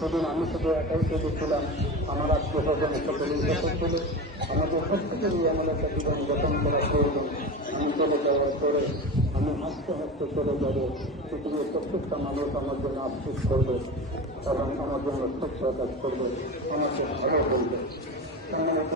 সেদিন আমি শুধু একাই কেঁদেছিলাম আমার আত্মীয় স্বজন সকলেই যখন ছিল আমাদের প্রত্যেকেরই এমন একটা জীবন গঠন করা প্রয়োজন। আমি চলে যাওয়ার পরে আমি হাসতে হাসতে চলে যাব। পৃথিবীর প্রত্যেকটা মানুষ আমার জন্য আফসোস করবে, এবং আমার জন্য সুখ প্রকাশ করবে। আমাকে ভালো বলবে।